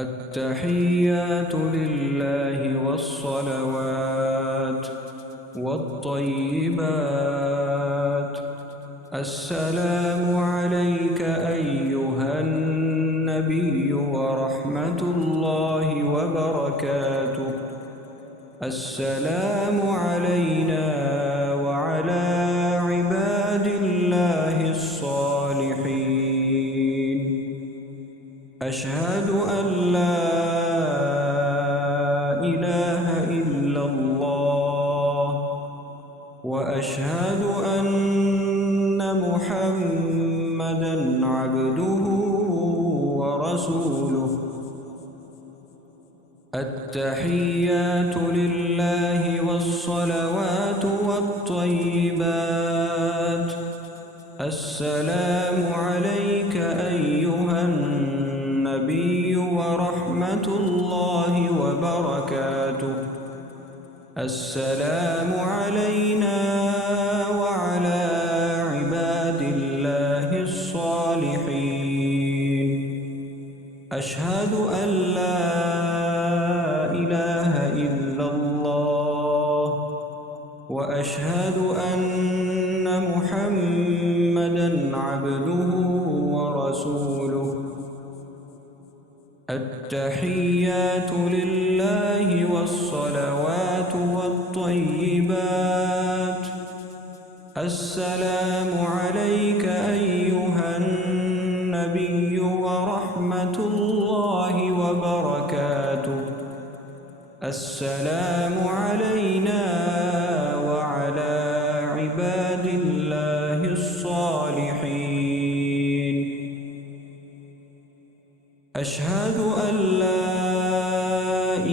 التحيات لله والصلوات والطيبات. السلام عليك أيها النبي ورحمة الله وبركاته. السلام علينا وعلى عباد الله الصالحين. أشهد أن لا إله إلا الله وأشهد أن محمدًا عبده ورسوله. التحيات لله والصلوات والطيبات. السلام عليك أيها النبي ورحمة الله وبركاته. السلام علينا وعلى عباد الله الصالحين. أشهد أن لا إله إلا الله وأشهد أن محمدًا عبده ورسوله. التحيات لله والصلوات والطيبات. السلام عليك أيها النبي ورحمة الله وبركاته. السلام علينا وعلى عباد الله الصالحين. أشهد أن لا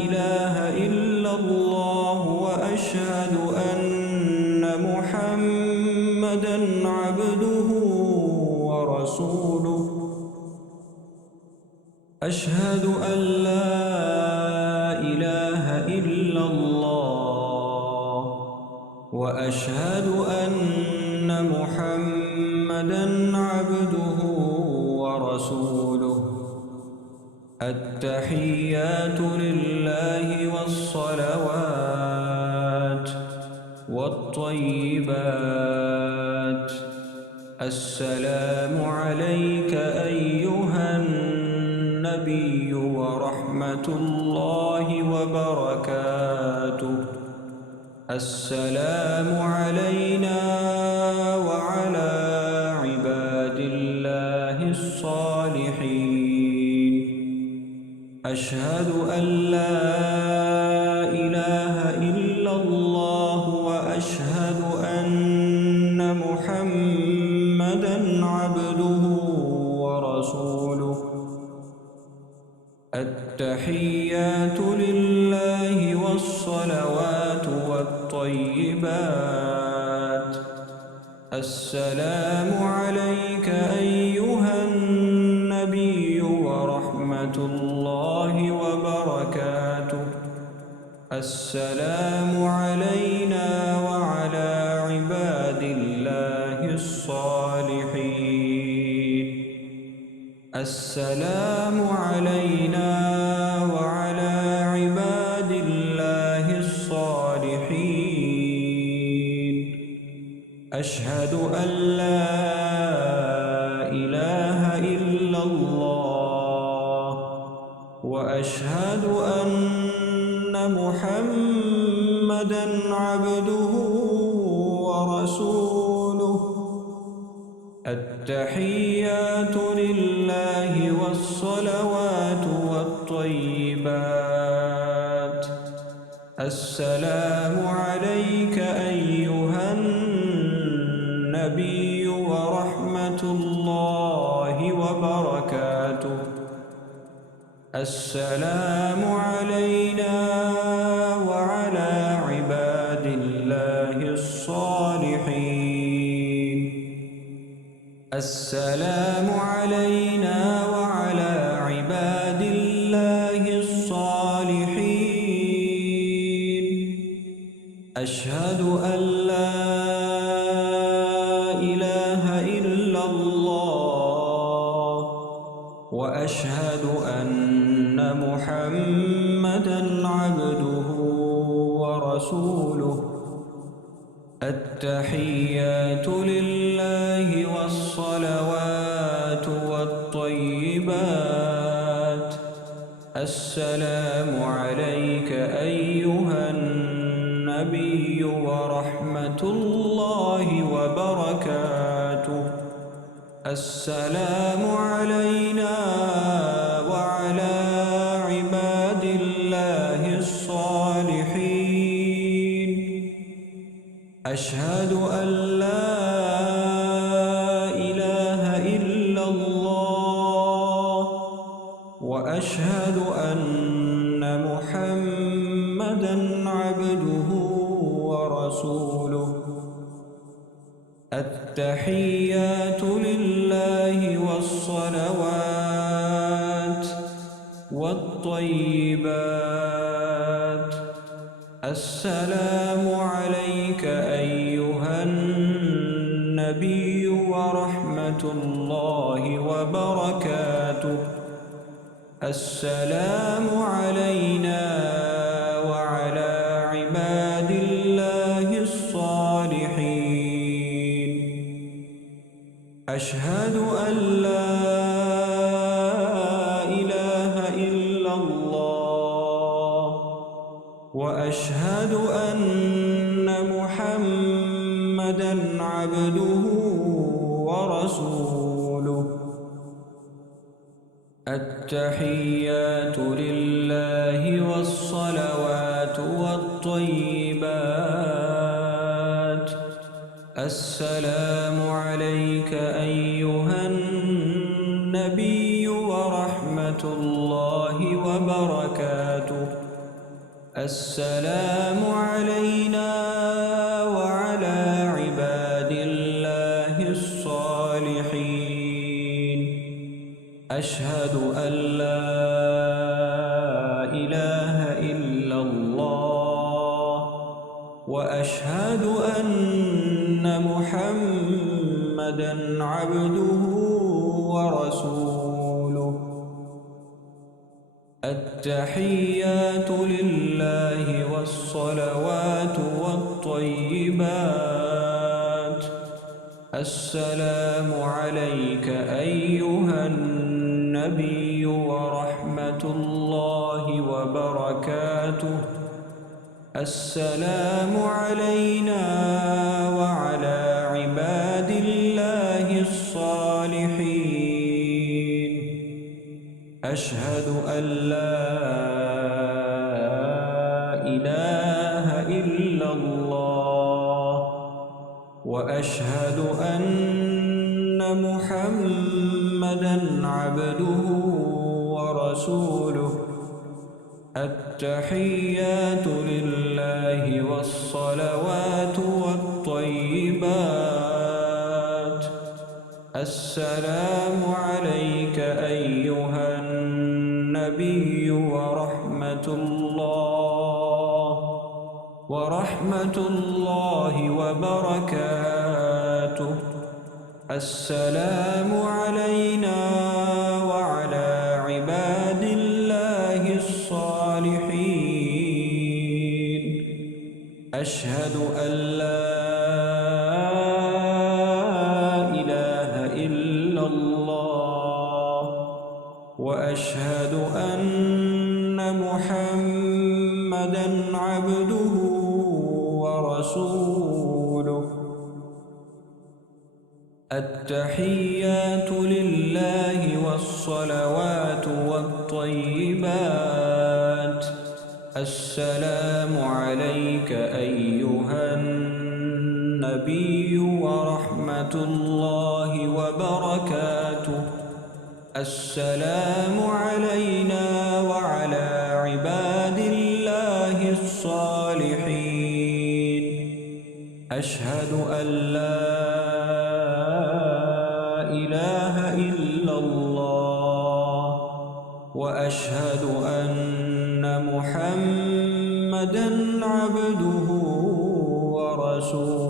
إله إلا الله وأشهد أن محمدًا عبده ورسوله. أشهد أن لا إله إلا الله وأشهد أن محمدًا عبده ورسوله. التحيات لله والصلوات والطيبات. السلام عليك أيها النبي ورحمة الله وبركاته. السلام علينا وعلى عباد الله الصالحين. أشهد أن لا إله إلا الله وأشهد أن محمدًا عبده ورسوله. التحيات لله والصلوات والطيبات. السلام عليك أيها النبي ورحمة الله وبركاته. السلام علينا وعلى عباد الله الصالحين. السلام علينا وعلى عباد الله الصالحين. أشهد أن لا إله إلا الله وأشهد أن محمدًا عبده ورسوله. التحيات لله والصلوات والطيبات. السلام عليك أيها النبي ورحمة الله وبركاته. السلام علينا وعلى عباد الله الصالحين. السلام علينا وعلى عباد الله الصالحين. أشهد أن لا إله إلا الله وأشهد أن محمدًا عبده ورسوله. التحيات لله والصلوات والطيبات. السلام عليك أيها النبي ورحمة الله وبركاته. السلام علينا وعلى عباد الله الصالحين. أشهد أن لا إله إلا الله وأشهد أن محمدًا عبده ورسوله. التحيات لله والصلوات والطيبات. السلام عليك أيها النبي ورحمة الله وبركاته. السلام علينا وعلى عباد الله الصالحين. أشهد أن لا إله إلا الله وأشهد أن محمدًا عبده ورسوله. التحيات لله والصلوات والطيبات. السلام عليك أيها النبي ورحمة الله وبركاته. السلام علينا وعلى عباد الله الصالحين. أشهد أن لا إله إلا الله وأشهد أن محمدًا عبده ورسوله. التحيات لله والصلوات والطيبات. السلام عليك أيها النبي ورحمة الله وبركاته. السلام علينا وعلى عباد الله الصالحين. أشهد أن لا إله إلا الله وأشهد أن محمدًا عبده ورسوله. التحيات لله والصلوات والطيبات. السلام عليك أيها النبي ورحمة الله وبركاته. السلام علينا وعلى عباد الله الصالحين. أشهد أن لا إله إلا الله وأشهد أن محمدًا عبده ورسوله. التحيات لله والصلوات والطيبات. السلام عليك أيها النبي ورحمة الله وبركاته. السلام علينا وعلى عباد الله الصالحين. أشهد أن لا إله إلا الله وأشهد أن محمدًا عبده ورسوله.